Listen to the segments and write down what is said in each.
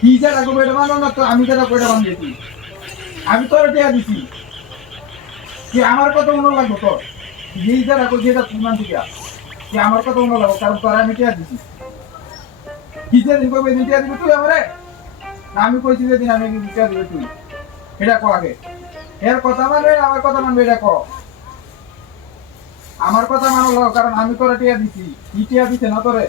কি যে তো আমি মান দিছি কি আমার কথা মনে লাগবে তোর যে আমার কথা মনে লাগবে কারণ তোর আমি টিয়া দিছি যে টিয়া দিবি তুই আমি কইছি যে আমি দিবি তুই এটা কো আগে এর কথা মানবে আমার কথা মানবে এটা কো আমার কথা মানো কারণ আমি তোরা টিয়া দিছি। কি টিয়া দিছে না তোরে?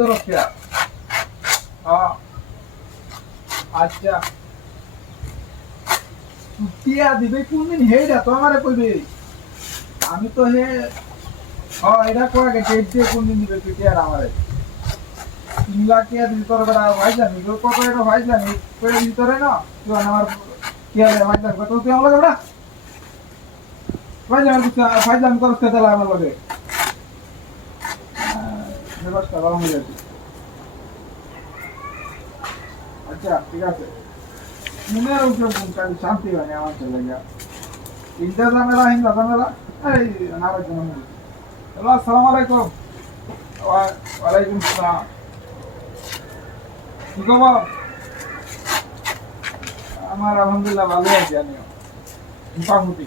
তো রস হ্যাঁ। আচ্ছা। টিয়া দিবে কোনদিন? হেইডা তো আমারে কইবে। আমি তো হে হ্যাঁ এটা কোয়া গে ডেট দিয়ে কোনদিন দিবে? তুই টিয়ার আমারে। তিন লাখ টিয়া দিবি তোর ভাইজানি, তোর কত এটা ভাইজানি? করে দিতে না, তুই আমার টিয়া দে ভাইজান কত তুই আমার বেড়া ভাইজান ভাইজান করতে আমার লগে। হয়ে আচ্ছা ঠিক আছে। মনের উপরে শান্তি হয় না, আমার চলে গিয়া। চিন্তা ঝামেলা হিন্দা ঝামেলা। এই হ্যালো আলাইকুম। ওয়ালাইকুম আসসালাম। কি খবর? আমার আলহামদুলিল্লাহ ভালো আছি আমিও মোটামুটি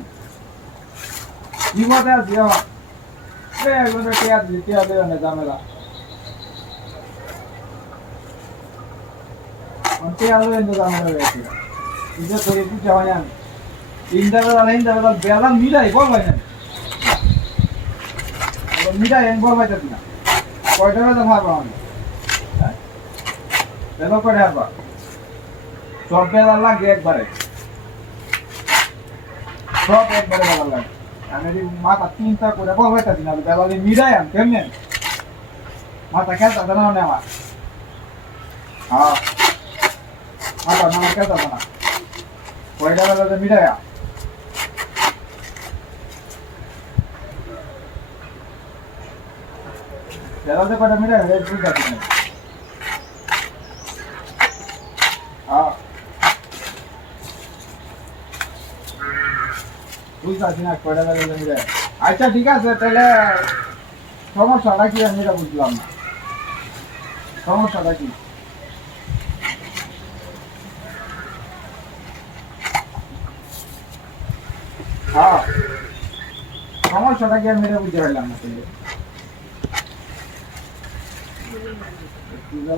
বিপদে আছি আমার টিয়া দেবে না ঝামেলা হয়েছিল ইজে করে দিতে হয় আমি তিনটা বেলা মিলাই, বল ভাই মিলাই বল ভাইতে না কয়টা বেলা হারবা আমি বেলা কয়টা হারবা সব বেলা লাগে একবারে। সব একবারে বেলা লাগে। আমি মাথা চিন্তা করে বল ভাইতে না বেলা মিলাই আমি কেমনে? মাথা খেলতে না আমার। হ্যাঁ। মাথা না আমার খেলতে না। কয়টা বেলা মিলায়া। বেলাতে রেড বুঝতে পারছি না হ্যাঁ বুঝতে না কয়টা বেলা মিলায়া। আচ্ছা ঠিক আছে, তাহলে সমস্যাটা কি আমি এটা বুঝলাম না। সমস্যাটা কি? হ্যাঁ? সমস্যাটা কি আমি এটা বুঝতে পারলাম না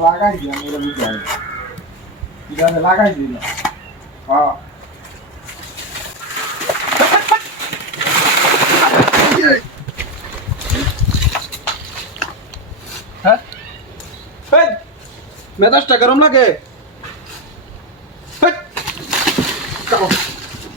লাগাই দিলাম এটা বুঝতে পারলাম লাগাই দিলাম গরম লাগে?